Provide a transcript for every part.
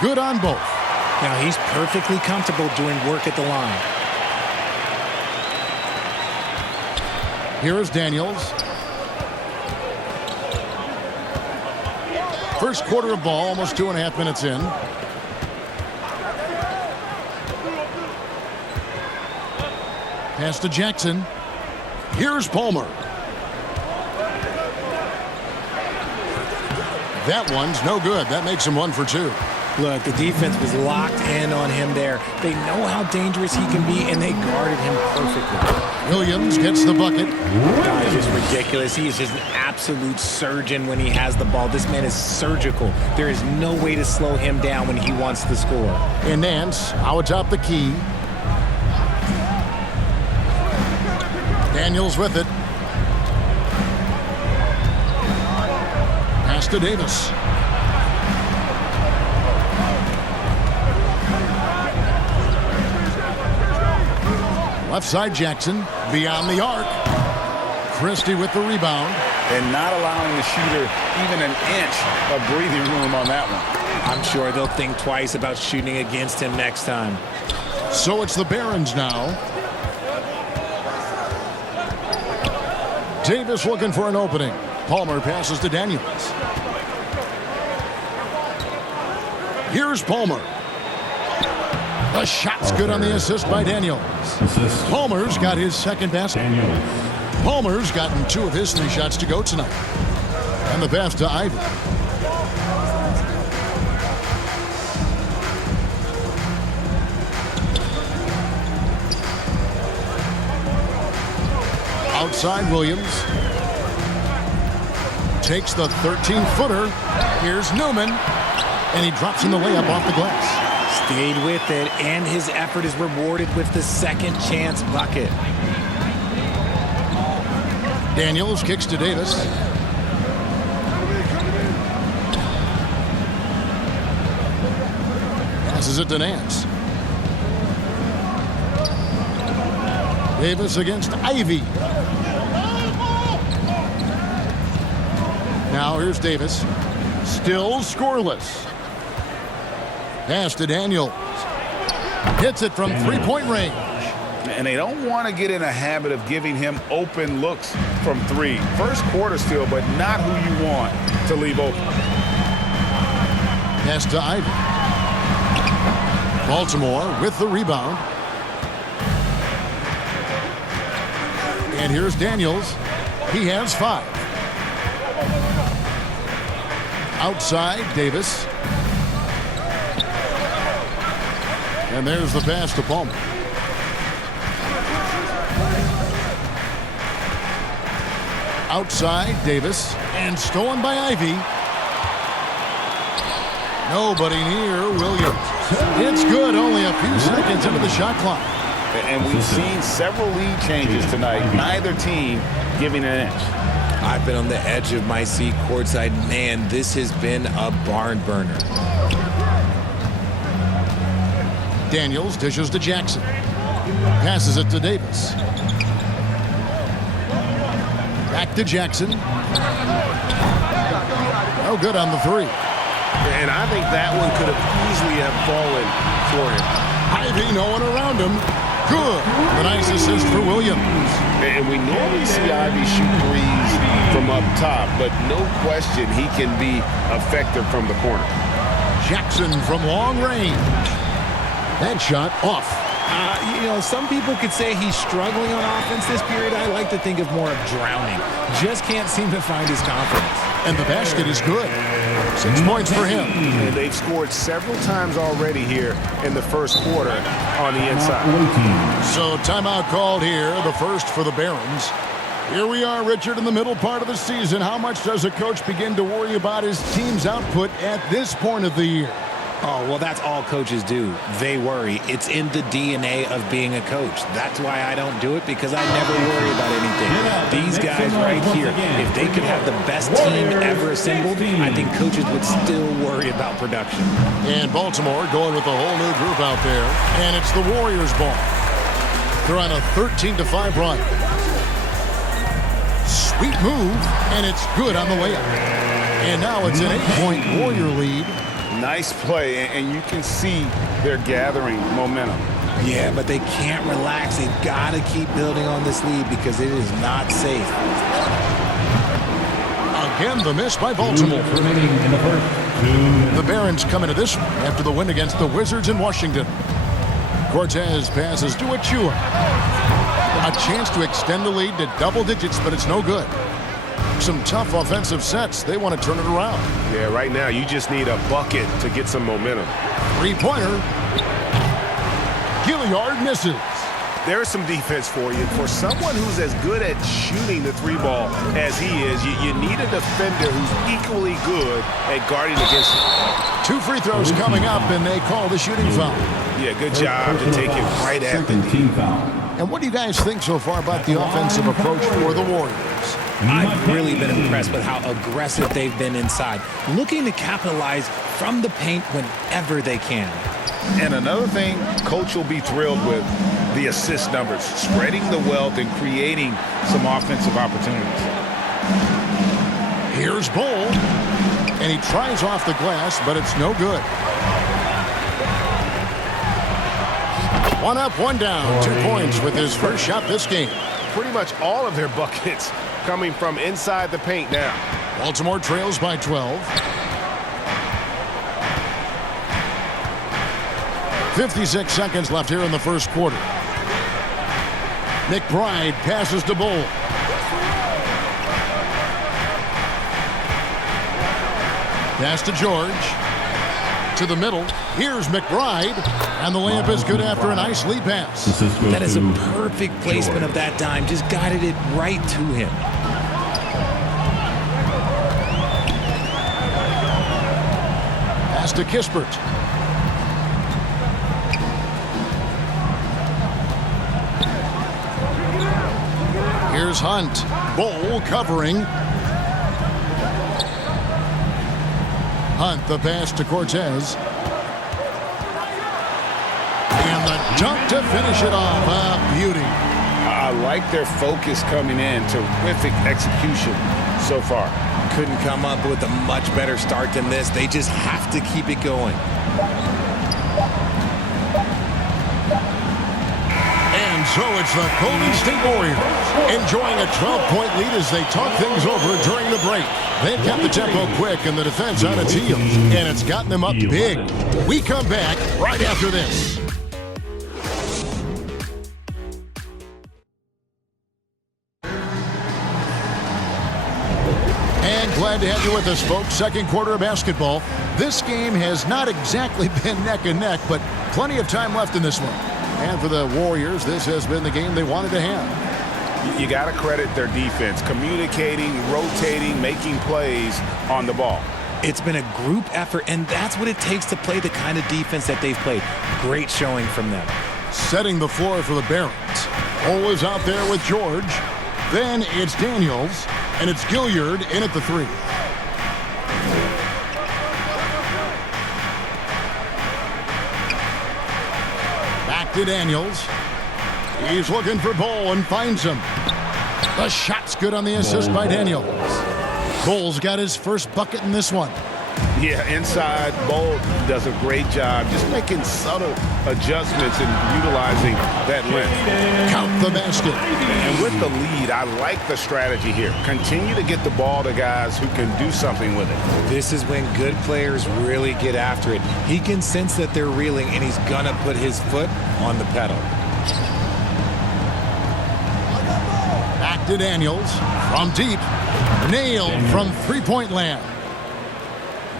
Good on both. Now he's perfectly comfortable doing work at the line. Here's Daniels. First quarter of ball, almost 2.5 minutes in. Pass to Jackson. Here's Palmer. That one's no good. That makes him 1 for 2. Look, the defense was locked in on him there. They know how dangerous he can be, and they guarded him perfectly. Williams gets the bucket. God, it's just ridiculous. He is just an absolute surgeon when he has the ball. This man is surgical. There is no way to slow him down when he wants to score. And Nance out atop the key. Daniels with it. Pass to Davis. Left side Jackson. Beyond the arc. Christie with the rebound. And not allowing the shooter even an inch of breathing room on that one. I'm sure they'll think twice about shooting against him next time. So it's the Barons now. Davis looking for an opening. Palmer passes to Daniels. Here's Palmer. The shot's good on the assist by Daniels. Palmer's got his second basket. Palmer's gotten 2 of his 3 shots to go tonight. And the pass to Ivy. Outside Williams. Takes the 13-footer. Here's Newman. And he drops in the layup off the glass. Stayed with it, and his effort is rewarded with the second chance bucket. Daniels kicks to Davis. Passes it to Nance. Davis against Ivy. Now here's Davis. Still scoreless. Pass to Daniels. Hits it from 3-point range. And they don't want to get in a habit of giving him open looks from 3. First quarter still, but not who you want to leave open. Pass to Ivy. Baltimore with the rebound. And here's Daniels. He has 5. Outside, Davis. And there's the pass to Palmer. Outside, Davis. And stolen by Ivy. Nobody near Williams. It's good, only a few seconds into the shot clock. And we've seen several lead changes tonight. Neither team giving an inch. I've been on the edge of my seat courtside. Man, this has been a barn burner. Daniels dishes to Jackson. Passes it to Davis. Back to Jackson. No good on the 3. And I think that one could have easily have fallen for him. Ivy, no one around him. Good. The nice assist for Williams. And we normally see Ivy shoot threes from up top, but no question he can be effective from the corner. Jackson from long range. That shot off. You know, some people could say he's struggling on offense this period. I like to think of more of drowning. Just can't seem to find his confidence. And the basket is good. 6 points for him. And they've scored several times already here in the first quarter on the inside. So timeout called here, the first for the Barons. Here we are, Richard, in the middle part of the season. How much does a coach begin to worry about his team's output at this point of the year? Oh, well, that's all coaches do. They worry. It's in the DNA of being a coach. That's why I don't do it, because I never worry about anything. These guys right here, if they could have the best team ever assembled, I think coaches would still worry about production. And Baltimore going with a whole new group out there. And it's the Warriors' ball. They're on a 13-5 run. Sweet move, and it's good on the layup. And now it's an 8-point Warrior lead. Nice play, and you can see they're gathering momentum. Yeah, but they can't relax. They've got to keep building on this lead because it is not safe. Again, the miss by Baltimore. The Barons come into this one after the win against the Wizards in Washington. Cortez passes to Achua. A chance to extend the lead to double digits, but it's no good. Some tough offensive sets. They want to turn it around. Yeah, right now you just need a bucket to get some momentum. Three-pointer. Gilliard misses. There's some defense for you. For someone who's as good at shooting the three ball as he is, you need a defender who's equally good at guarding against him. 2 free throws coming up, and they call the shooting foul. Yeah, good job to take it right at the team foul. And what do you guys think so far about the offensive approach for the Warriors? I've really been impressed with how aggressive they've been inside, looking to capitalize from the paint whenever they can. And another thing Coach will be thrilled with, the assist numbers, spreading the wealth and creating some offensive opportunities. Here's Bull, and he tries off the glass, but it's no good. 1 up, 1 down, 2 points with his first shot this game. Pretty much all of their buckets coming from inside the paint now. Baltimore trails by 12. 56 seconds left here in the first quarter. McBride passes to Bull. Pass to George. To the middle. Here's McBride. And the layup is good after a nice lead pass. That is a perfect placement of that dime. Just guided it right to him. Pass to Kispert. Here's Hunt. Bull covering. Hunt, the pass to Cortez. And the dunk to finish it off. A beauty. I like their focus coming in. Terrific execution so far. Couldn't come up with a much better start than this. They just have to keep it going. And so it's the Golden State Warriors enjoying a 12-point lead as they talk things over during the break. They've kept the tempo quick and the defense on its heels, and it's gotten them up big. We come back right after this. And glad to have you with us, folks. Second quarter of basketball. This game has not exactly been neck and neck, but plenty of time left in this one. And for the Warriors, this has been the game they wanted to have. You got to credit their defense, communicating, rotating, making plays on the ball. It's been a group effort, and that's what it takes to play the kind of defense that they've played. Great showing from them. Setting the floor for the Barons. Cole is out there with George. Then it's Daniels, and it's Gilliard in at the 3. Back to Daniels. He's looking for Bull and finds him. The shot's good on the assist by Daniels. Bull's got his first bucket in this one. Yeah, inside, Bull does a great job just making subtle adjustments and utilizing that length. Count the basket. And with the lead, I like the strategy here. Continue to get the ball to guys who can do something with it. This is when good players really get after it. He can sense that they're reeling, and he's going to put his foot on the pedal. Back to Daniels from deep. Nailed from three-point land.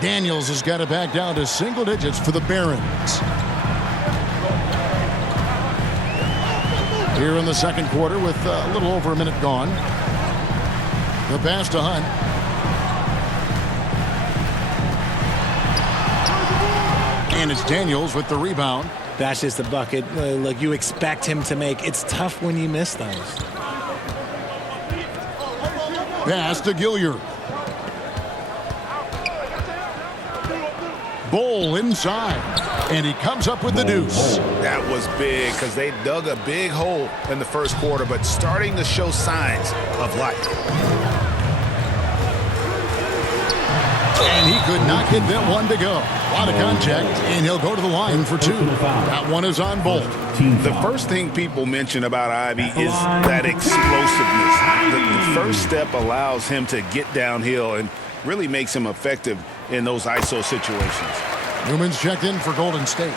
Daniels has got it back down to single digits for the Barons. Here in the second quarter with a little over a minute gone. The pass to Hunt. And it's Daniels with the rebound. That's just a bucket. Look, you expect him to make. It's tough when you miss those. Pass to Gilliard. Bull inside, and he comes up with the deuce. That was big because they dug a big hole in the first quarter, but starting to show signs of life. And he could not get that one to go. A lot of contact, and he'll go to the line for 2. That one is on Bolt. The first thing people mention about Ivy is that explosiveness. The first step allows him to get downhill and really makes him effective in those ISO situations. Newman's checked in for Golden State.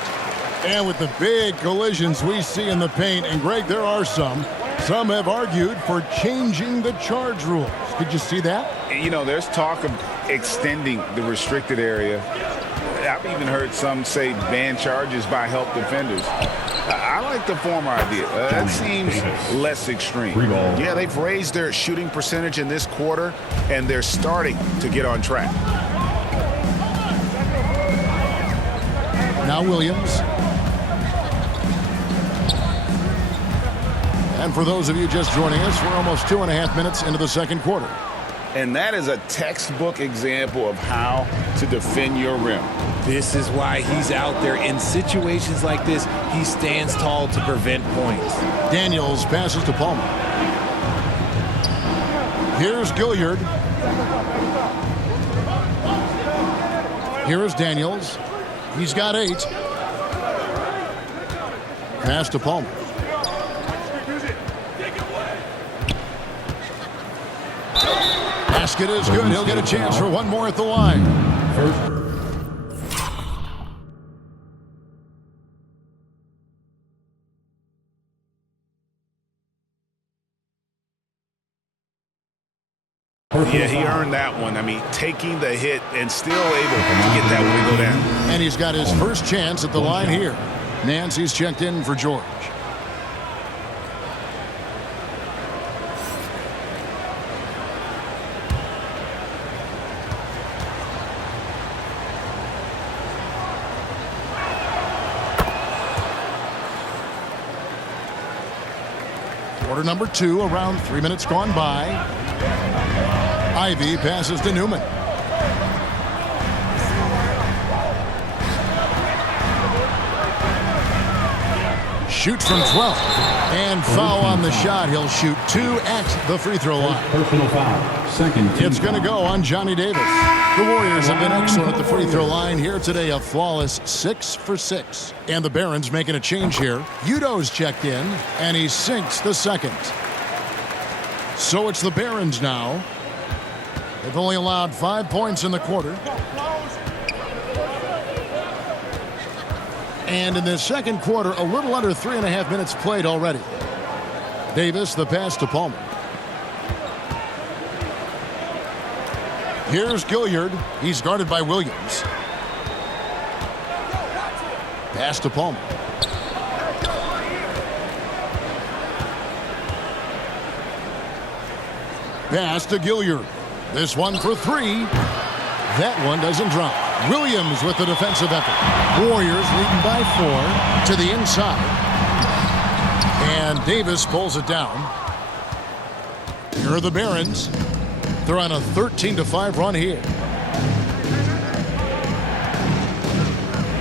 And with the big collisions we see in the paint, and Greg, there are some have argued for changing the charge rules. Did you see that? You know, there's talk of extending the restricted area. I've even heard some say ban charges by help defenders. I like the former idea. That seems less extreme. Yeah, they've raised their shooting percentage in this quarter, and they're starting to get on track. Now Williams. And for those of you just joining us, we're almost 2.5 minutes into the second quarter. And that is a textbook example of how to defend your rim. This is why he's out there. In situations like this, he stands tall to prevent points. Daniels passes to Palmer. Here's Gilliard. Here is Daniels. He's got 8. Pass to Palmer. Basket is good. He'll get a chance for one more at the line. Yeah, he earned that one. I mean, taking the hit and still able to get that one to go down. And he's got his first chance at the line here. Nancy's checked in for George. Quarter number 2, around 3 minutes gone by. Ivy passes to Newman. Shoots from 12. And foul on the shot. He'll shoot 2 at the free throw line. Personal foul. Second. It's going to go on Johnny Davis. The Warriors have been excellent at the free throw line here today. A flawless 6 for 6. And the Barons making a change here. Udo's checked in, and he sinks the second. So it's the Barons now. They've only allowed 5 points in the quarter. And in the second quarter, a little under 3.5 minutes played already. Davis, the pass to Palmer. Here's Gilliard. He's guarded by Williams. Pass to Palmer. Pass to Gilliard. This one for 3. That one doesn't drop. Williams with the defensive effort. Warriors leading by 4 to the inside. And Davis pulls it down. Here are the Barons. They're on a 13-5 run here.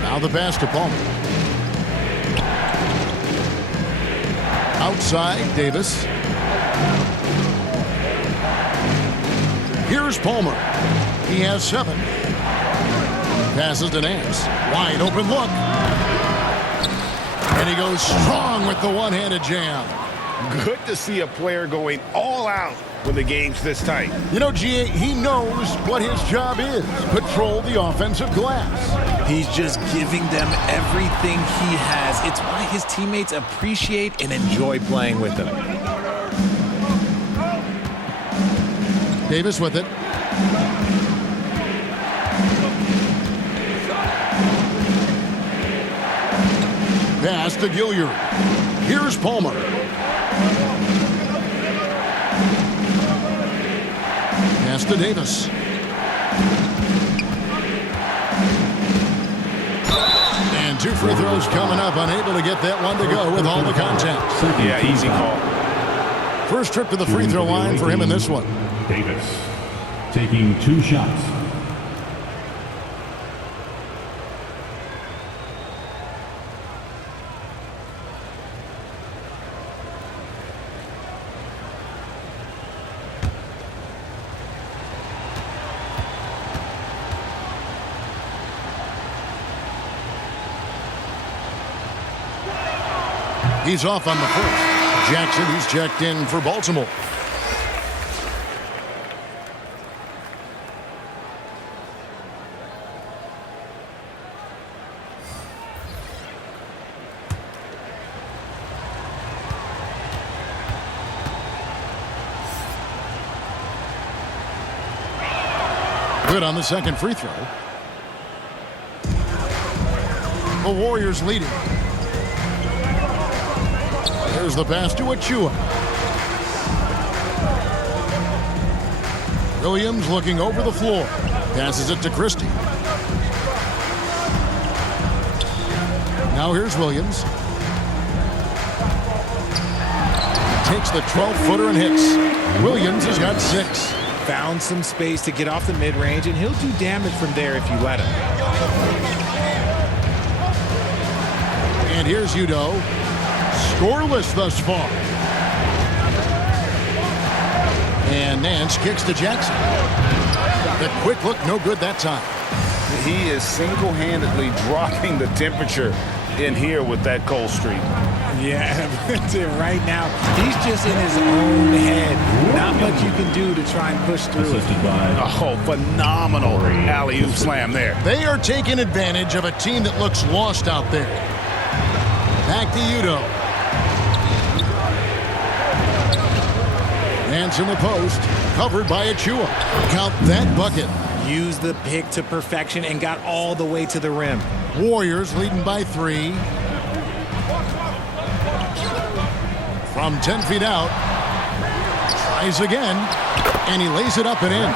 Now the pass to Palmer. Outside, Davis. Here's Palmer. He has 7. Passes to Nance. Wide open look. And he goes strong with the one-handed jam. Good to see a player going all out when the game's this tight. You know, G.A., he knows what his job is. Patrol the offensive glass. He's just giving them everything he has. It's why his teammates appreciate and enjoy playing with him. Davis with it. Pass to Gilliard. Here's Palmer. Pass to Davis. And 2 free throws coming up. Unable to get that one to go with all the contact. Yeah, easy call. First trip to the free throw line for him in this one. Davis taking 2 shots. He's off on the first. Jackson, he's checked in for Baltimore. Good on the second free throw. The Warriors leading. There's the pass to Achua. Williams looking over the floor. Passes it to Christie. Now here's Williams. Takes the 12-footer and hits. Williams has got 6. Found some space to get off the mid-range, and he'll do damage from there if you let him. And here's Udo. Scoreless thus far. And Nance kicks to Jackson. The quick look, no good that time. He is single-handedly dropping the temperature in here with that cold streak. Yeah, right now, he's just in his own head. Not much you can do to try and push through it. Oh, phenomenal alley-oop slam there. They are taking advantage of a team that looks lost out there. Back to Udo. Nance in the post, covered by Achua. Count that bucket. Used the pick to perfection and got all the way to the rim. Warriors leading by 3. From 10 feet out. Tries again. And he lays it up and in.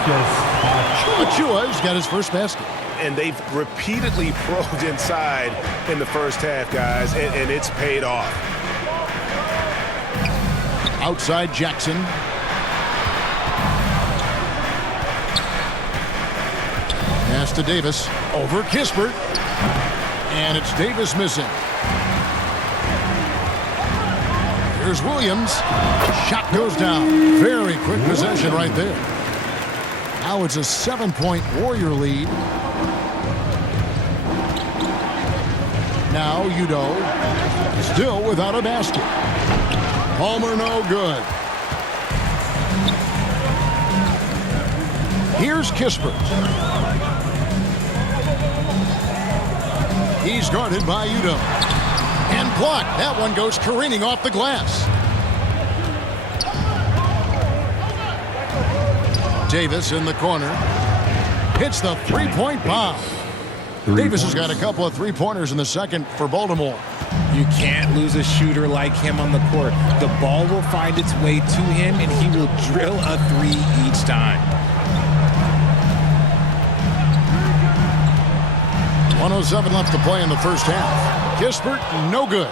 Achua's got his first basket. And they've repeatedly probed inside in the first half, guys, and it's paid off. Outside Jackson. Pass to Davis. Over Kispert. And it's Davis missing. Here's Williams. Shot goes down. Very quick possession right there. Now it's a 7-point Warrior lead. Now Udo. Still without a basket. Palmer no good. Here's Kispert. He's guarded by Udo. And blocked. That one goes careening off the glass. Davis in the corner. Hits the three-point bomb. Davis has got a couple of three-pointers in the second for Baltimore. You can't lose a shooter like him on the court. The ball will find its way to him, and he will drill a 3 each time. 1:07 left to play in the first half. Kispert, no good.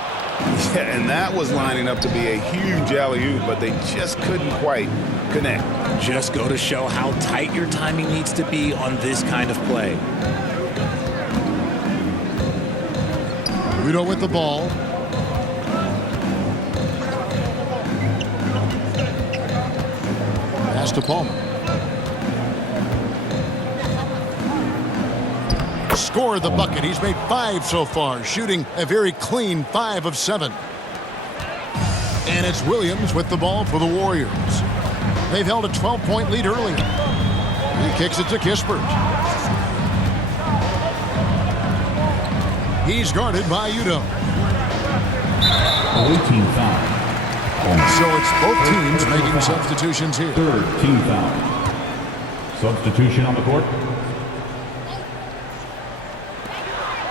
Yeah, and that was lining up to be a huge alley-oop, but they just couldn't quite connect. Just go to show how tight your timing needs to be on this kind of play. Udo with the ball. Pass to Palmer. Scored the bucket. He's made 5 so far, shooting a very clean 5 of 7. And it's Williams with the ball for the Warriors. They've held a 12-point lead earlier. He kicks it to Kispert. He's guarded by Udo. Team foul. So it's both teams making substitutions here. Third team foul. Substitution on the court.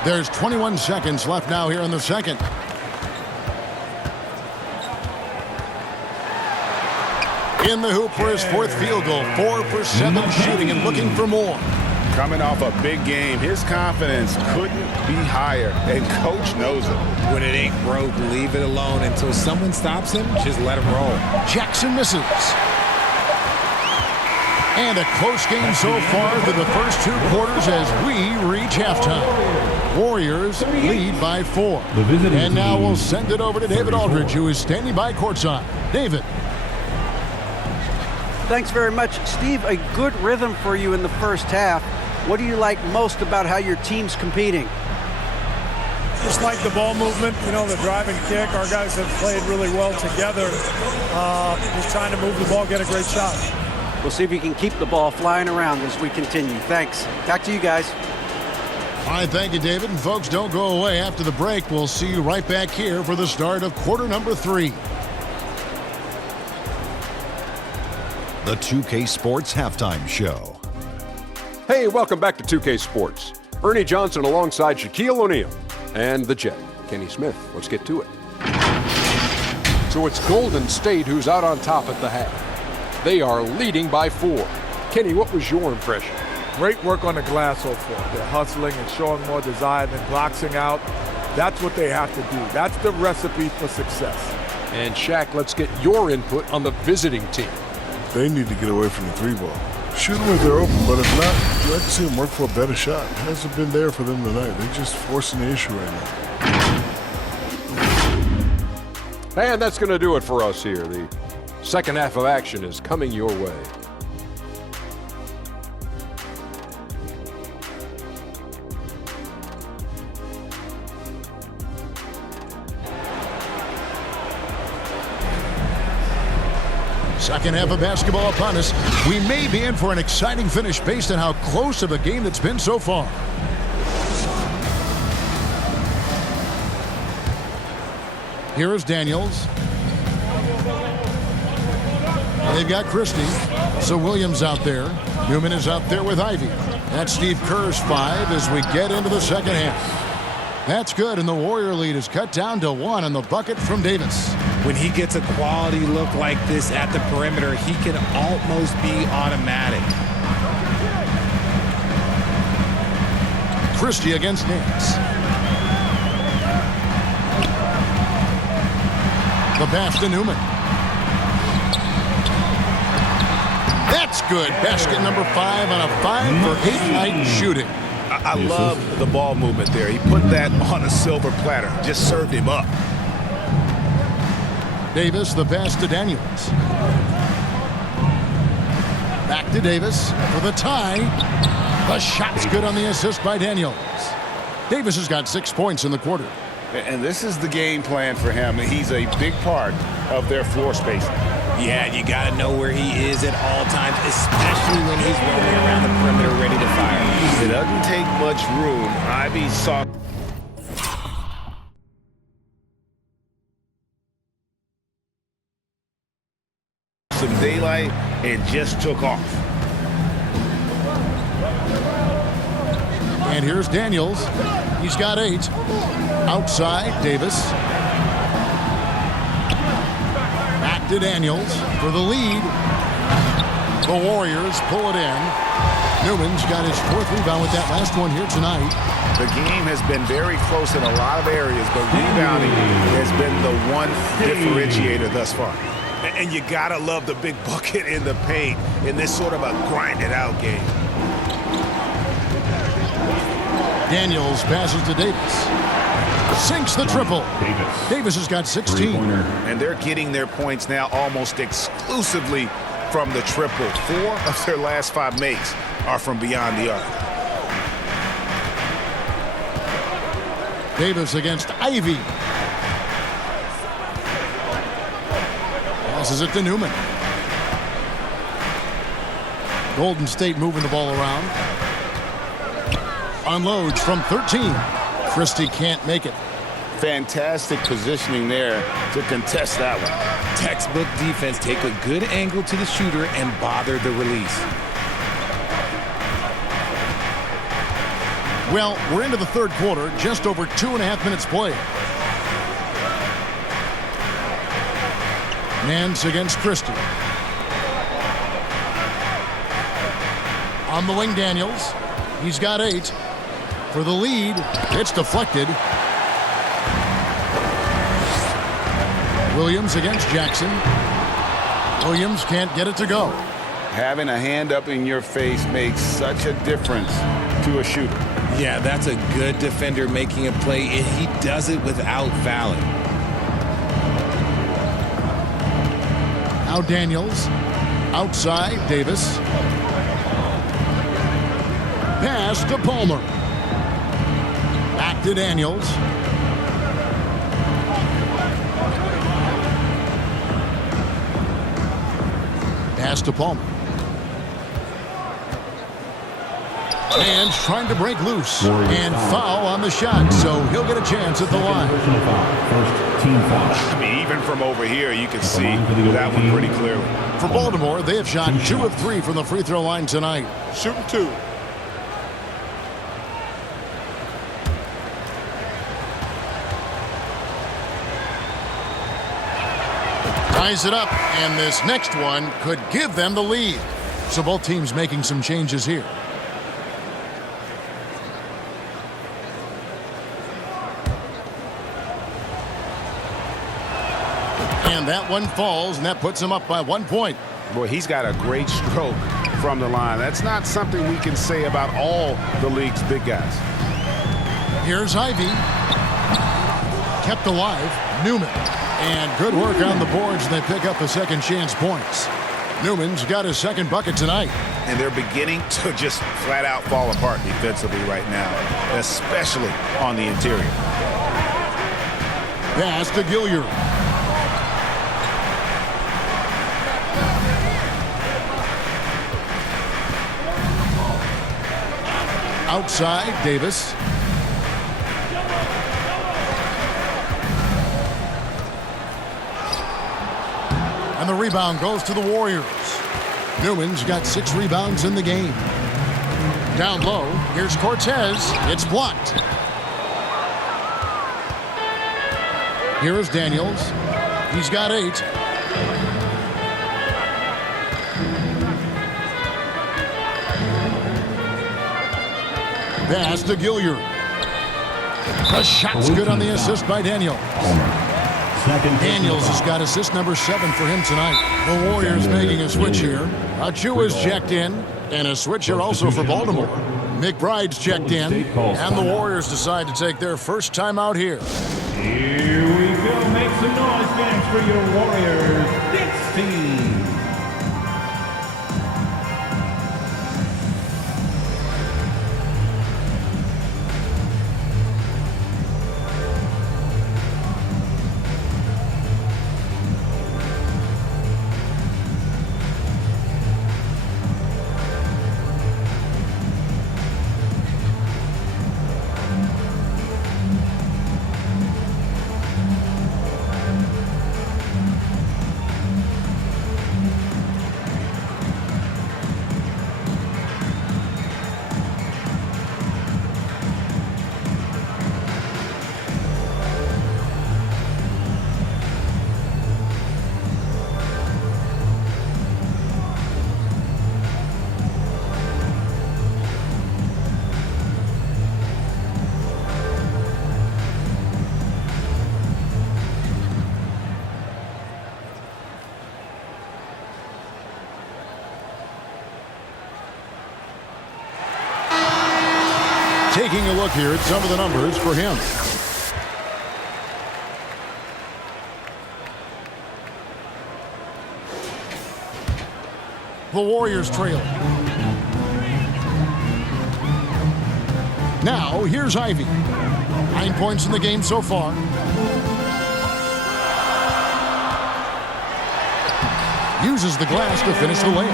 There's 21 seconds left now here in the second. In the hoop for his 4th field goal. 4 for 7 shooting and looking for more. Coming off a big game, his confidence couldn't be higher, and coach knows it. When it ain't broke, leave it alone until someone stops him. Just let him roll. Jackson misses. And a close game so far through the first 2 quarters as we reach halftime. Warriors lead by 4. And now we'll send it over to David Aldridge, who is standing by courtside. David. Thanks very much, Steve. A good rhythm for you in the first half. What do you like most about how your team's competing? Just like the ball movement, you know, the drive and kick. Our guys have played really well together. Just trying to move the ball, get a great shot. We'll see if he can keep the ball flying around as we continue. Thanks. Back to you guys. All right, thank you, David. And folks, don't go away. After the break, we'll see you right back here for the start of quarter number 3. The 2K Sports Halftime Show. Hey, welcome back to 2K Sports. Ernie Johnson alongside Shaquille O'Neal and the Jet, Kenny Smith. Let's get to it. So it's Golden State who's out on top at the half. They are leading by 4. Kenny, what was your impression? Great work on the glass so far. They're hustling and showing more desire than boxing out. That's what they have to do. That's the recipe for success. And Shaq, let's get your input on the visiting team. They need to get away from the 3-ball. Shoot them if they're open, but if not, you like to see them work for a better shot. It hasn't been there for them tonight. They're just forcing the issue right now. And that's going to do it for us here. The second half of action is coming your way. Second half of basketball upon us. We may be in for an exciting finish based on how close of a game it's been so far. Here is Daniels. They've got Christie. So Williams out there. Newman is out there with Ivy. That's Steve Kerr's 5 as we get into the second half. That's good, and the Warrior lead is cut down to 1 on the bucket from Davis. When he gets a quality look like this at the perimeter, he can almost be automatic. Christie against Nance. The pass to Newman. That's good. Basket number 5 on a 5-for-8 night shooting. I love the ball movement there. He put that on a silver platter. Just served him up. Davis, the pass to Daniels. Back to Davis for the tie. The shot's good on the assist by Daniels. Davis has got 6 points in the quarter. And this is the game plan for him. He's a big part of their floor spacing. Yeah, you got to know where he is at all times, especially when he's rolling around the perimeter ready to fire. It doesn't take much room. Ivy saw some daylight and just took off. And here's Daniels. He's got 8. Outside, Davis. Back to Daniels for the lead. The Warriors pull it in. Newman's got his 4th rebound with that last one here tonight. The game has been very close in a lot of areas, but rebounding has been the one differentiator thus far. And you got to love the big bucket in the paint in this sort of a grinded-out game. Daniels passes to Davis. Sinks the triple. Davis has got 16. And they're getting their points now almost exclusively from the triple. 4 of their last 5 makes are from beyond the arc. Davis against Ivy. Passes it to Newman. Golden State moving the ball around. Unloads from 13. Christie can't make it. Fantastic positioning there to contest that one. Textbook defense. Take a good angle to the shooter and bother the release. Well, we're into the third quarter. Just over 2.5 minutes played. Nance against Christie. On the wing, Daniels. He's got 8. For the lead, it's deflected. Williams against Jackson. Williams can't get it to go. Having a hand up in your face makes such a difference to a shooter. Yeah, that's a good defender making a play, and he does it without fouling. Now Daniels. Outside, Davis. Pass to Palmer. Back to Daniels. Pass to Palmer. And trying to break loose. And foul on the shot, so he'll get a chance at the line. First team foul. I mean, even from over here, you can see that one pretty clearly. For Baltimore, they have shot 2 of 3 from the free throw line tonight. Shooting 2. Ties it up, and this next one could give them the lead. So both teams making some changes here. And that one falls, and that puts him up by 1 point. Boy, he's got a great stroke from the line. That's not something we can say about all the league's big guys. Here's Ivy. Kept alive. Newman. And good work on the boards, and they pick up the second chance points. Newman's got his second bucket tonight. And they're beginning to just flat out fall apart defensively right now, especially on the interior. Pass to Gilliard. Outside, Davis. And the rebound goes to the Warriors. Newman's got 6 rebounds in the game. Down low, here's Cortez. It's blocked. Here is Daniels. He's got 8. Pass to Gilliard. The shot's good on the assist by Daniels. Daniels has got assist number 7 for him tonight. The Warriors making a switch here. Achua's checked in, and a switch here also for Baltimore. McBride's checked in, and the Warriors decide to take their first time out here. Here we go. Make some noise, fans, for your Warriors. This team. Taking a look here at some of the numbers for him. The Warriors trail. Now, here's Ivy. 9 points in the game so far. Uses the glass to finish the layup.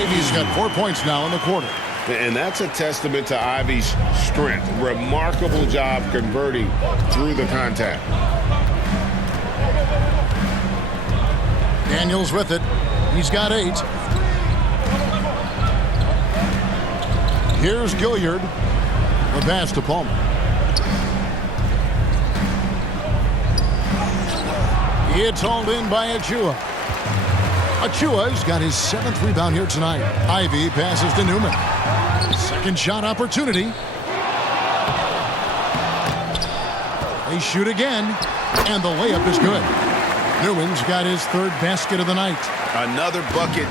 Ivy's got 4 points now in the quarter. And that's a testament to Ivy's strength. Remarkable job converting through the contact. Daniels with it. He's got 8. Here's Gilliard. The pass to Palmer. It's hauled in by Achua. Achua's got his 7th rebound here tonight. Ivy passes to Newman. Second shot opportunity. They shoot again, and the layup is good. Newman's got his 3rd basket of the night. Another bucket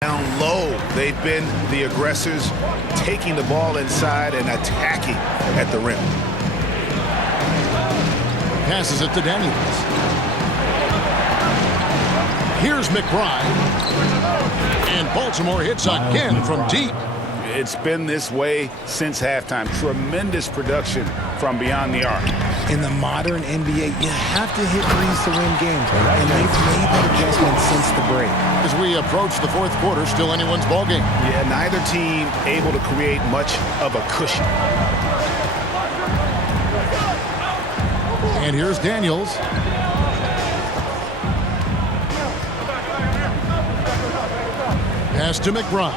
down low. They've been the aggressors, taking the ball inside and attacking at the rim. Passes it to Daniels. Here's McBride. And Baltimore hits again from deep. It's been this way since halftime. Tremendous production from beyond the arc. In the modern NBA, you have to hit threes to win games, and they've made that adjustment since the break. As we approach the fourth quarter, still anyone's ball game. Yeah, neither team able to create much of a cushion. And here's Daniels. Pass to McBride.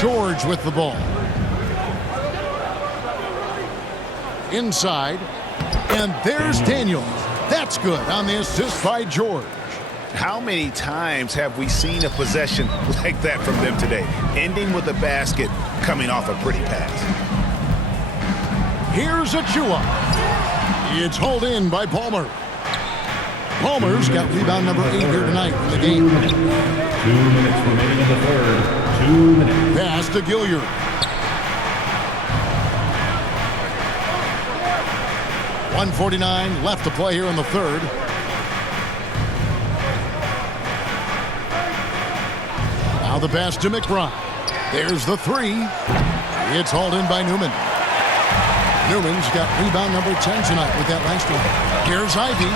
George with the ball. Inside. And there's Daniels. That's good on the assist by George. How many times have we seen a possession like that from them today? Ending with a basket, coming off a pretty pass. Here's Achua. It's hauled in by Palmer. Palmer's got rebound number 8 here tonight in the game. 2 minutes remaining in the third. 2 minutes. Pass to Gilliard. .149 left to play here in the third. Now the pass to McBride. There's the three. It's hauled in by Newman. Newman's got rebound number 10 tonight with that last one. Here's Ivy.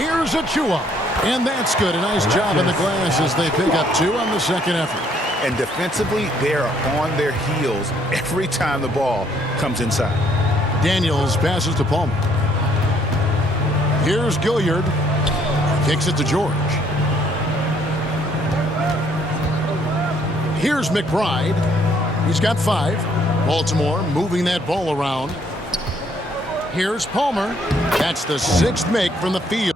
Here's Achua. And that's good. A nice job in the glass as they pick up 2 on the second effort. And defensively, they are on their heels every time the ball comes inside. Daniels passes to Palmer. Here's Gilliard. Kicks it to George. Here's McBride. He's got 5. Baltimore moving that ball around. Here's Palmer. That's the 6th make from the field.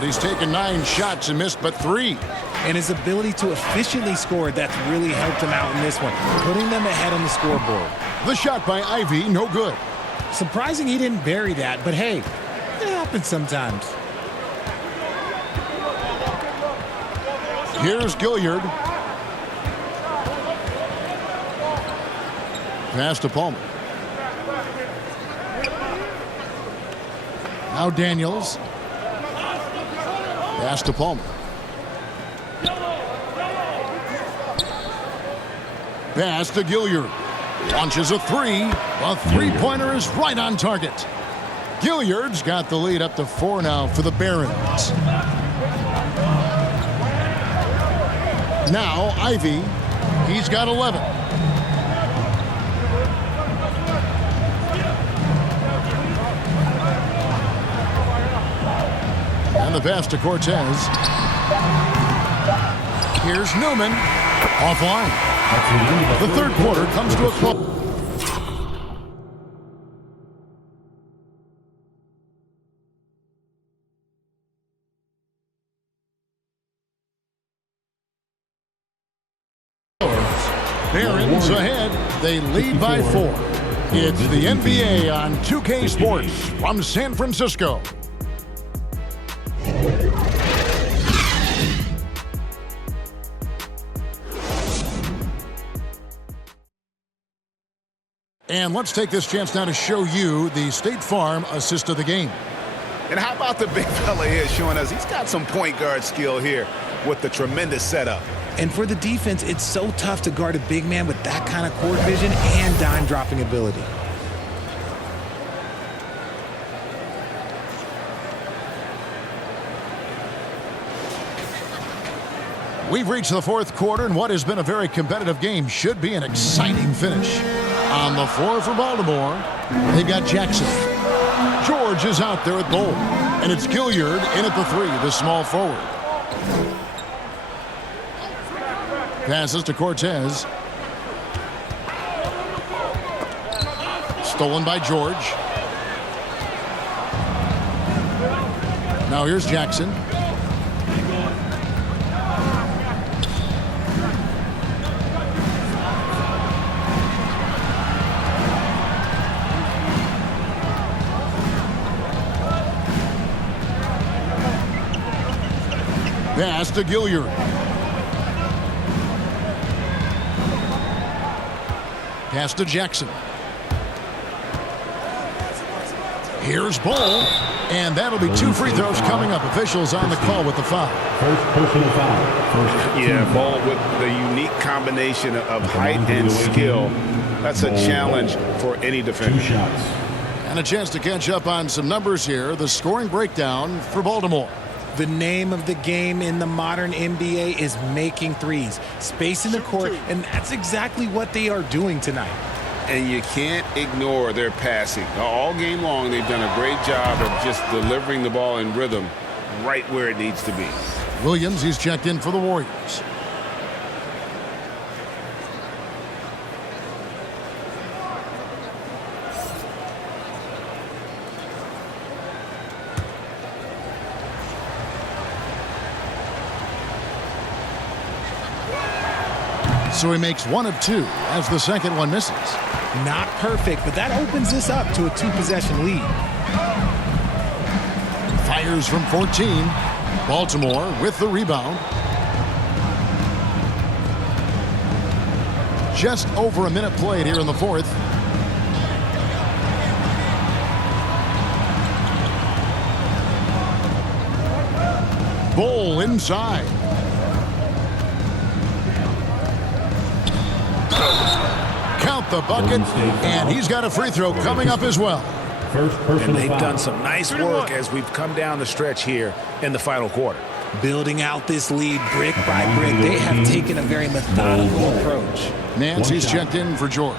He's taken 9 shots and missed but 3. And his ability to efficiently score, that's really helped him out in this one, putting them ahead on the scoreboard. The shot by Ivy, no good. Surprising he didn't bury that, but hey, it happens sometimes. Here's Gilliard. Pass to Palmer. Now Daniels. Pass to Palmer. Pass to Gilliard. Launches a 3. A three-pointer is right on target. Gilliard's got the lead up to 4 now for the Barons. Now Ivy. He's got 11. And the pass to Cortez. Here's Newman. Offline. The third quarter comes to a close. Barons ahead. They lead by 4. It's the NBA on 2K Sports from San Francisco. And let's take this chance now to show you the State Farm assist of the game. And how about the big fella here showing us he's got some point guard skill here with the tremendous setup. And for the defense, it's so tough to guard a big man with that kind of court vision and dime dropping ability. We've reached the fourth quarter, and what has been a very competitive game should be an exciting finish. On the floor for Baltimore, they've got Jackson. George is out there at goal, and it's Gilliard in at the 3, the small forward. Passes to Cortez. Stolen by George. Now here's Jackson. Pass to Gilliard. Pass to Jackson. Here's Bull, and that'll be 2 free throws coming up. Officials on the call with the foul. First personal foul. Yeah, Bull with the unique combination of height and skill. That's a challenge for any defender. 2 shots. And a chance to catch up on some numbers here. The scoring breakdown for Baltimore. The name of the game in the modern NBA is making threes, spacing the court, and that's exactly what they are doing tonight. And you can't ignore their passing. All game long, they've done a great job of just delivering the ball in rhythm right where it needs to be. Williams, he's checked in for the Warriors. So he makes 1 of 2 as the second one misses. Not perfect, but that opens this up to a 2-possession lead. Fires from 14. Baltimore with the rebound. Just over a minute played here in the fourth. Bull inside. Count the bucket, and he's got a free throw coming up as well. And they've done some nice work as we've come down the stretch here in the final quarter. Building out this lead brick by brick, they have taken a very methodical approach. Nancy's checked in for George.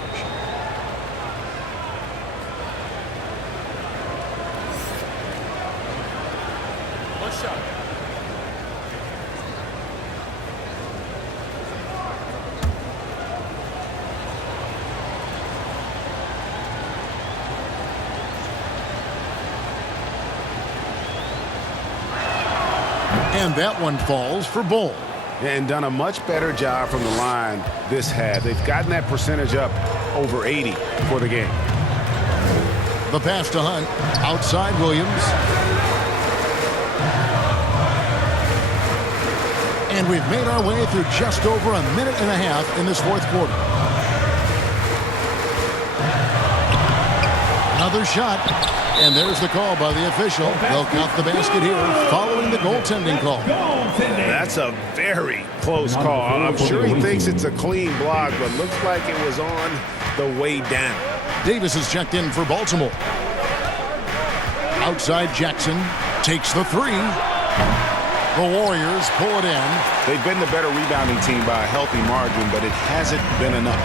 And that one falls for Bull. And done a much better job from the line this half. They've gotten that percentage up over 80 for the game. The pass to Hunt. Outside Williams. And we've made our way through just over a minute and a half in this fourth quarter. Another shot. And there's the call by the official. They'll count the basket here following the goaltending call. That's a very close call. I'm sure he thinks it's a clean block, but looks like it was on the way down. Davis is checked in for Baltimore. Outside Jackson takes the 3. The Warriors pull it in. They've been the better rebounding team by a healthy margin, but it hasn't been enough.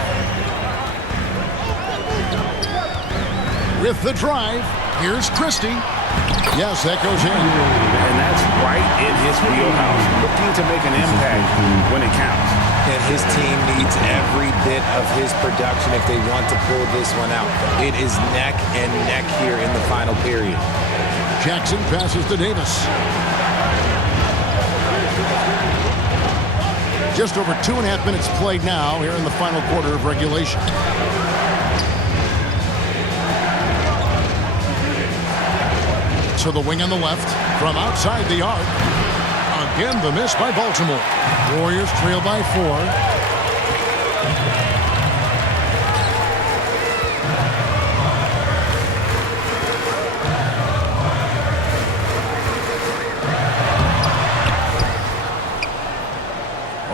With the drive, here's Christie. Yes, that goes in. And that's right in his wheelhouse. Looking to make an impact when it counts. And his team needs every bit of his production if they want to pull this one out. It is neck and neck here in the final period. Jackson passes to Davis. Just over 2.5 minutes played now here in the final quarter of regulation. To the wing on the left, from outside the arc. Again, the miss by Baltimore. Warriors trail by 4.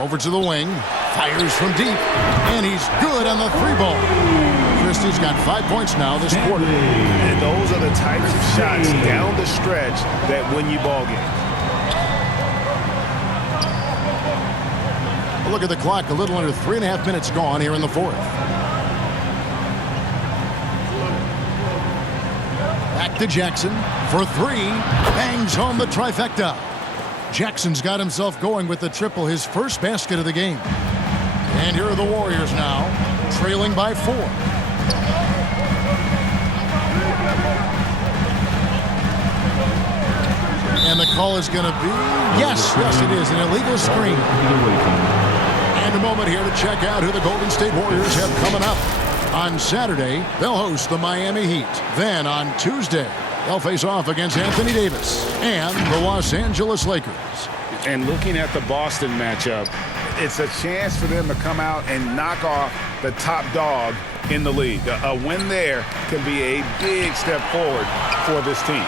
Over to the wing. Fires from deep. And he's good on the 3-ball. Christie's got 5 points now this quarter. And those are the types of shots down the stretch that win you ball games. Look at the clock. A little under 3.5 minutes gone here in the fourth. Back to Jackson for 3. Bangs home the trifecta. Jackson's got himself going with the triple, his first basket of the game. And here are the Warriors now, trailing by 4. And the call is going to be, yes, it is, an illegal screen. And a moment here to check out who the Golden State Warriors have coming up. On Saturday, they'll host the Miami Heat. Then on Tuesday, they'll face off against Anthony Davis and the Los Angeles Lakers. And looking at the Boston matchup, it's a chance for them to come out and knock off the top dog in the league. A win there can be a big step forward for this team.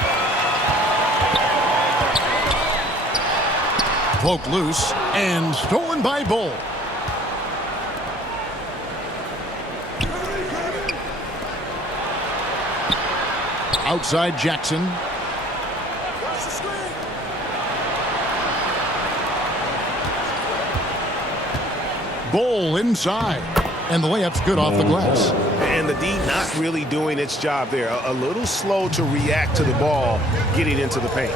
Poked loose and stolen by Bull. Outside Jackson. Bull inside. And the layup's good off the glass. And the D not really doing its job there. A little slow to react to the ball getting into the paint.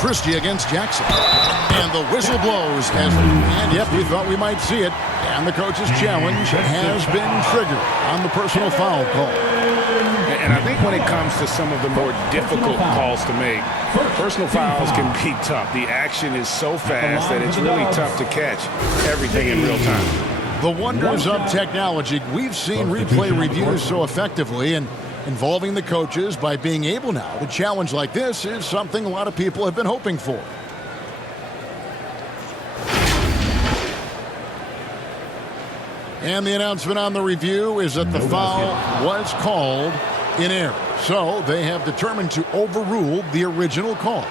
Christie against Jackson. And the whistle blows. And yep, we thought we might see it. And the coach's challenge has been triggered on the personal foul call. And I think when it comes to some of the more difficult calls to make, personal fouls can be tough. The action is so fast that it's really tough to catch everything in real time. The wonders of technology. We've seen replay reviews so effectively, and involving the coaches by being able now to challenge like this is something a lot of people have been hoping for. And the announcement on the review is that the foul was called in error. So they have determined to overrule the original call.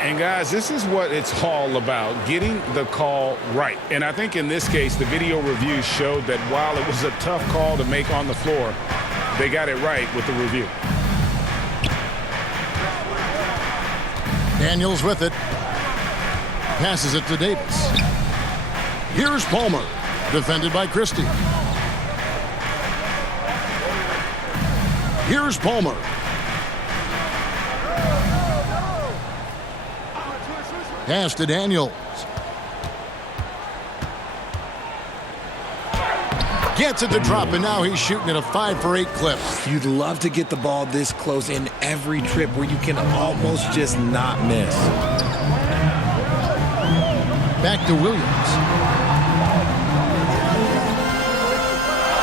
And guys, this is what it's all about, getting the call right. And I think in this case, the video review showed that while it was a tough call to make on the floor, they got it right with the review. Daniels with it. Passes it to Davis. Here's Palmer. Defended by Christie. Here's Palmer. Pass to Daniels. Gets it to drop, and now he's shooting at a 5-for-8 clip. You'd love to get the ball this close in every trip where you can almost just not miss. Back to Williams.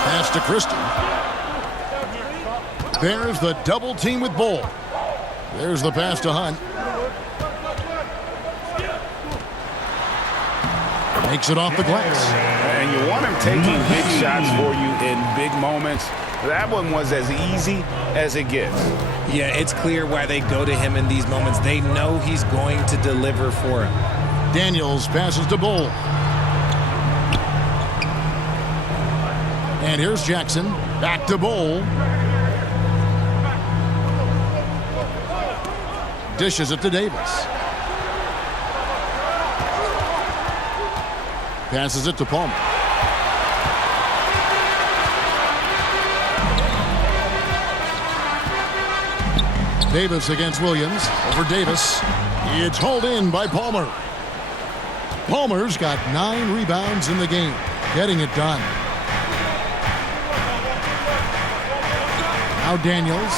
Pass to Christie. There's the double team with Bull. There's the pass to Hunt. Makes it off the glass. And you want him taking big shots for you in big moments. That one was as easy as it gets. Yeah, it's clear why they go to him in these moments. They know he's going to deliver for him. Daniels passes to Bull. And here's Jackson. Back to Bull. Dishes it to Davis. Passes it to Palmer. Davis against Williams. Over Davis. It's hauled in by Palmer. Palmer's got 9 rebounds in the game. Getting it done. Now Daniels.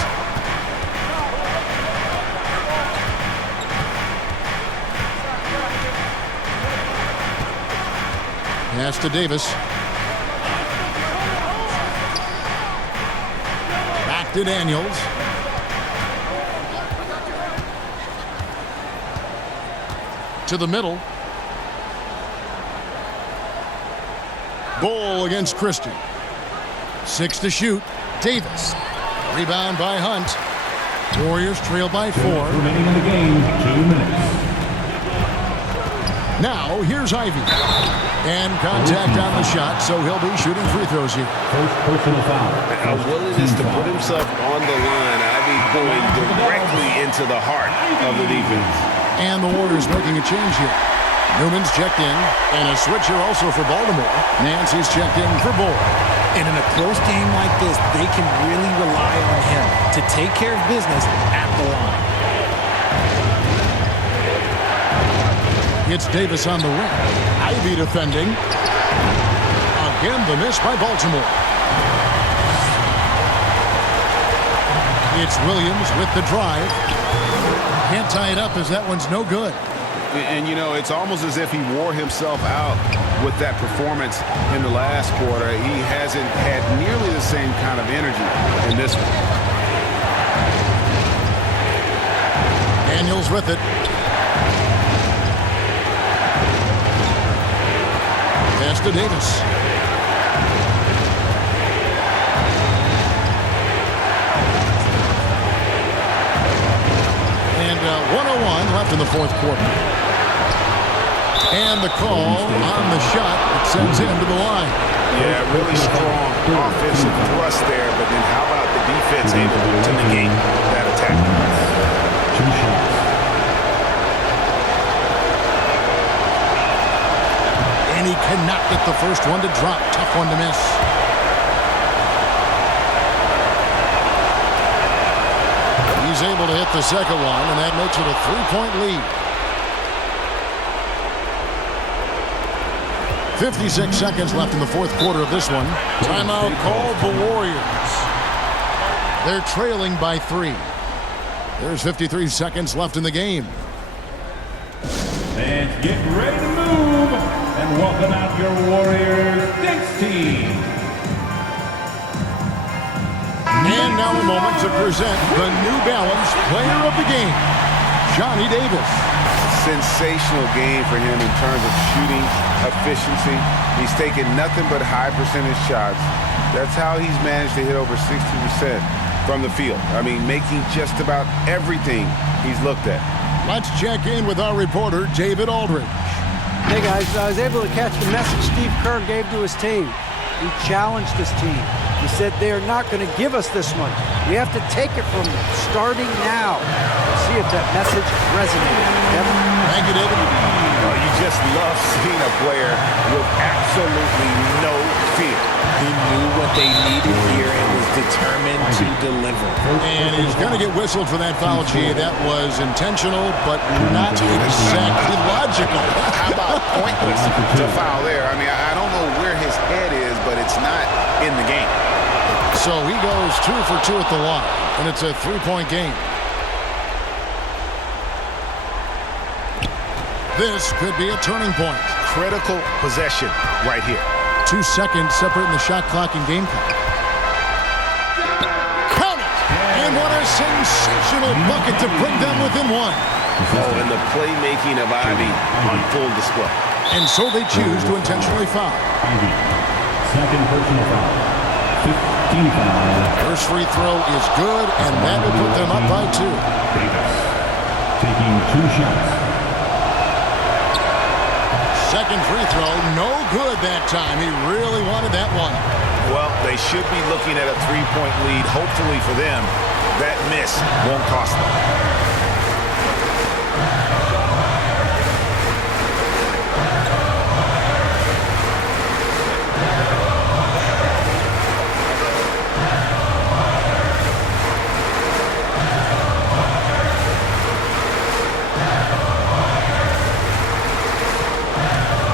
Pass to Davis. Back to Daniels. To the middle. Bull against Christie. 6 to shoot. Davis. Rebound by Hunt. Warriors trail by 4. Remaining in the game, 2 minutes. Now, here's Ivy. And contact on the shot, so he'll be shooting free throws here. First personal foul. A willingness to put himself on the line. Ivy going directly into the heart of the defense. And the Warriors making a change here. Newman's checked in, and a switch here also for Baltimore. Nancy's checked in for Bull. And in a close game like this, they can really rely on him to take care of business at the line. It's Davis on the wing. Ivy defending. Again, the miss by Baltimore. It's Williams with the drive. Can't tie it up as that one's no good. And, you know, it's almost as if he wore himself out with that performance in the last quarter. He hasn't had nearly the same kind of energy in this one. Daniels with it. Pass to Davis. And 1:01 left in the fourth quarter. And the call on the shot that sends him to the line. Yeah, really strong offensive thrust there, but then how about the defense able to negate that attack? 2 shots. And he cannot get the first one to drop. Tough one to miss. He's able to hit the second one, and that makes it a 3-point lead. 56 seconds left in the fourth quarter of this one. Timeout called the Warriors. They're trailing by 3. There's 53 seconds left in the game. Fans, get ready to move and welcome out your Warriors Dance team. And now a moment to present the New Balance Player of the Game, Johnny Davis. Sensational game for him in terms of shooting efficiency. He's taken nothing but high percentage shots. That's how he's managed to hit over 60% from the field. I mean, making just about everything he's looked at. Let's check in with our reporter, David Aldridge. Hey guys, I was able to catch the message Steve Kerr gave to his team. He challenged his team. He said they are not going to give us this one. We have to take it from them, starting now. We'll see if that message resonated. Kevin? Thank you, David. Oh, you just love seeing a player with absolutely no fear. He knew what they needed here and was determined to deliver. And he's going to get whistled for that foul, G. That was intentional, but not exactly logical. How about pointless to foul there? I mean, I don't know where his head is, but it's not in the game. So he goes 2 for 2 at the line, and it's a 3-point game. This could be a turning point. Critical possession right here. 2 seconds separating the shot clock and game clock. Count it! And what a sensational bucket to bring them within 1. Oh, and the playmaking of Ivy on full display. And so they choose to intentionally foul. Ivy. Second personal foul. 15 foul. First free throw is good, and that will put them up by 2. Davis. Taking 2 shots. Second free throw, no good that time. He really wanted that one. Well, they should be looking at a 3-point lead. Hopefully for them, that miss won't cost them.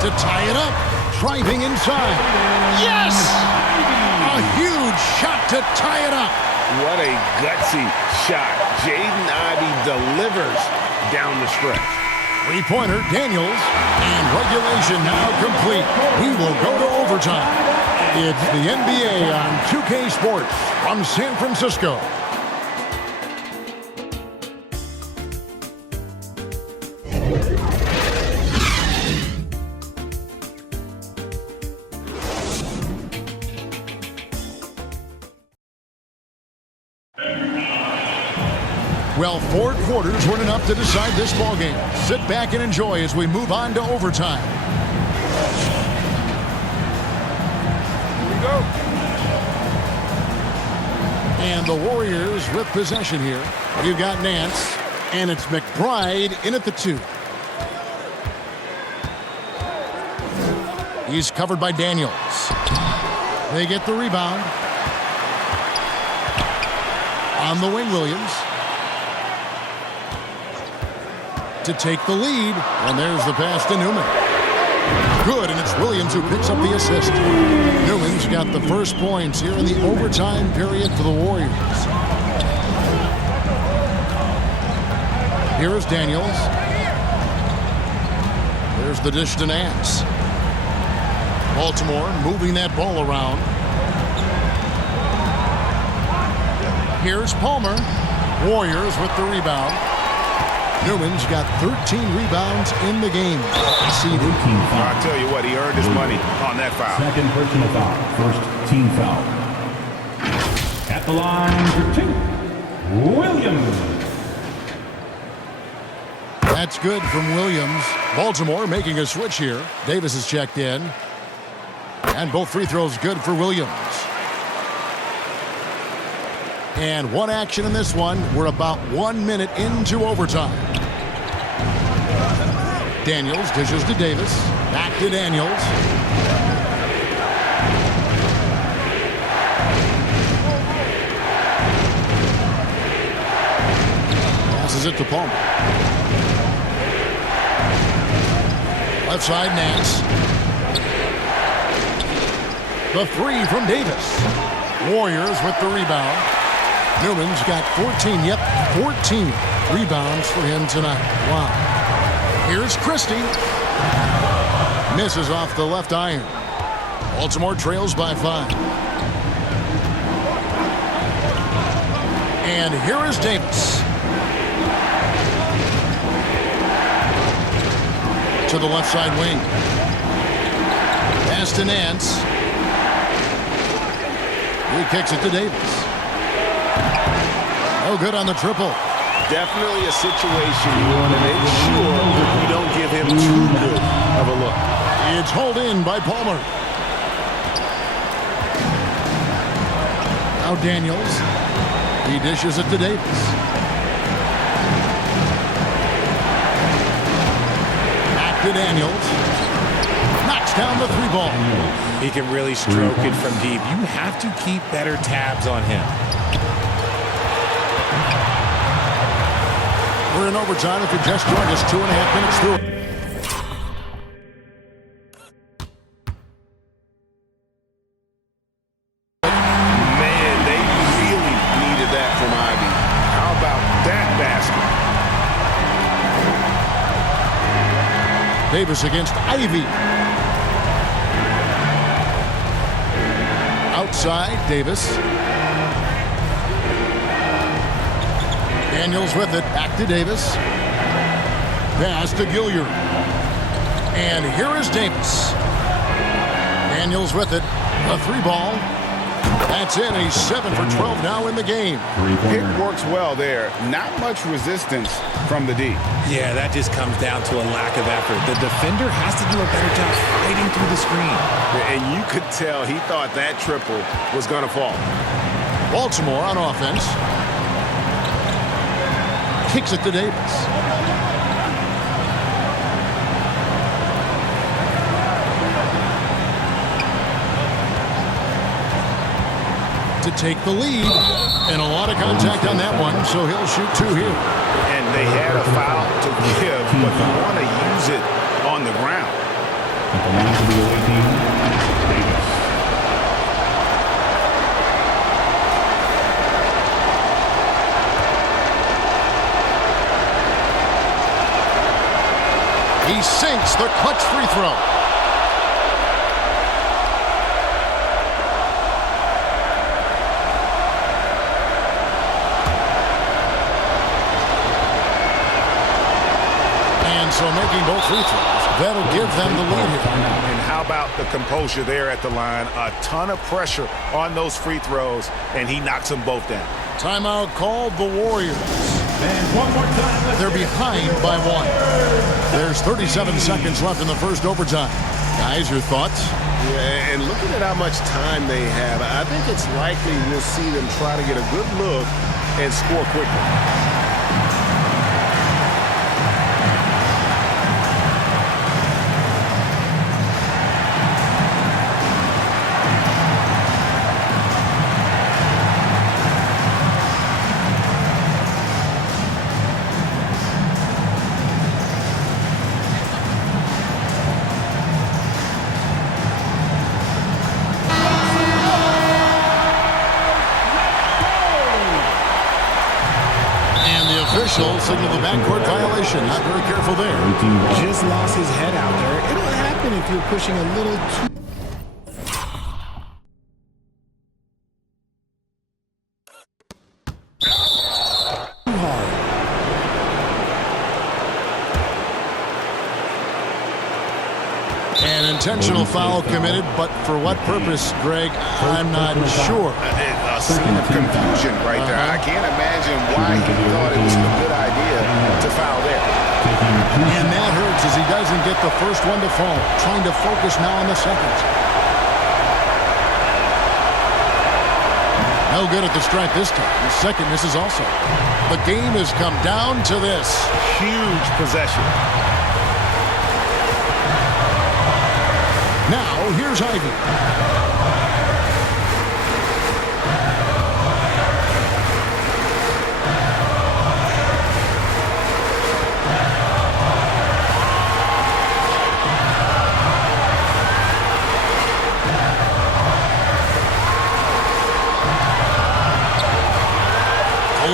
To tie it up, driving inside. Yes! A huge shot to tie it up. What a gutsy shot. Jaden Ivey delivers down the stretch. Three-pointer, Daniels, and regulation now complete. We will go to overtime. It's the NBA on 2K Sports from San Francisco. Well, Well, 4 quarters weren't enough to decide this ballgame. Sit back and enjoy as we move on to overtime. Here we go. And the Warriors with possession here. You've got Nance, and it's McBride in at the 2. He's covered by Daniels. They get the rebound. On the wing, Williams. To take the lead, and there's the pass to Newman. Good, and it's Williams who picks up the assist. Newman's got the first points here in the overtime period for the Warriors. Here is Daniels. There's the dish to Nance. Baltimore moving that ball around. Here's Palmer. Warriors with the rebound. Newman's got 13 rebounds in the game. I tell you what, he earned his money on that foul. Second personal foul. First team foul. At the line for 2, Williams. That's good from Williams. Baltimore making a switch here. Davis is checked in. And both free throws good for Williams. And one action in this one. We're about 1 minute into overtime. Daniels dishes to Davis. Back to Daniels. Passes it to Palmer. Left side, Nance. The 3 from Davis. Warriors with the rebound. Newman's got 14. Yep, 14 rebounds for him tonight. Wow. Here's Christie. Misses off the left iron. Baltimore trails by 5. And here is Davis. To the left side wing. Pass to Nance. He kicks it to Davis. Oh, good on the triple. Definitely a situation you want to make sure you don't give him too good of a look. It's hauled in by Palmer. Now Daniels. He dishes it to Davis. Back to Daniels. Knocks down the 3 ball. He can really stroke it from deep. You have to keep better tabs on him. We're in overtime. If you just joined us, 2.5 minutes through. Man, they really needed that from Ivy. How about that basket? Davis against Ivy. Outside, Davis. Daniels with it. Back to Davis. Pass to Gilliard. And here is Davis. Daniels with it. A 3 ball. That's in. He's 7 for 12 now in the game. Pick works well there. Not much resistance from the D. Yeah, that just comes down to a lack of effort. The defender has to do a better job fighting through the screen. And you could tell he thought that triple was going to fall. Baltimore on offense. Kicks it to Davis. To take the lead. And a lot of contact on that one, so he'll shoot 2 here. And they had a foul to give, but you want to use it on the ground. At the line for the away team, Davis. He sinks the clutch free throw. And so making both free throws, that'll give them the lead here. And how about the composure there at the line? A ton of pressure on those free throws, and he knocks them both down. Timeout called the Warriors. And one more time. They're behind by 1. There's 37 seconds left in the first overtime. Guys, your thoughts? Yeah, and looking at how much time they have, I think it's likely we'll see them try to get a good look and score quickly. Official signal the backcourt violation. Not very careful there. Just lost his head out there. It'll happen if you're pushing a little too hard. An intentional foul committed, but for what purpose, Greg? I'm not sure. A scene of confusion right there. I can't imagine why he thought it was a good idea to foul there. And that hurts as he doesn't get the first one to fall. Trying to focus now on the second. No good at the stripe this time. The second misses also. The game has come down to this. Huge possession. Now, here's Ivy.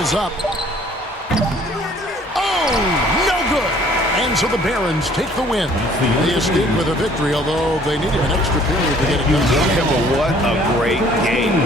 Pulls up. Oh, no good. And so the Barons take the win. They escape with a victory, although they needed an extra period to get it done. But what a great game.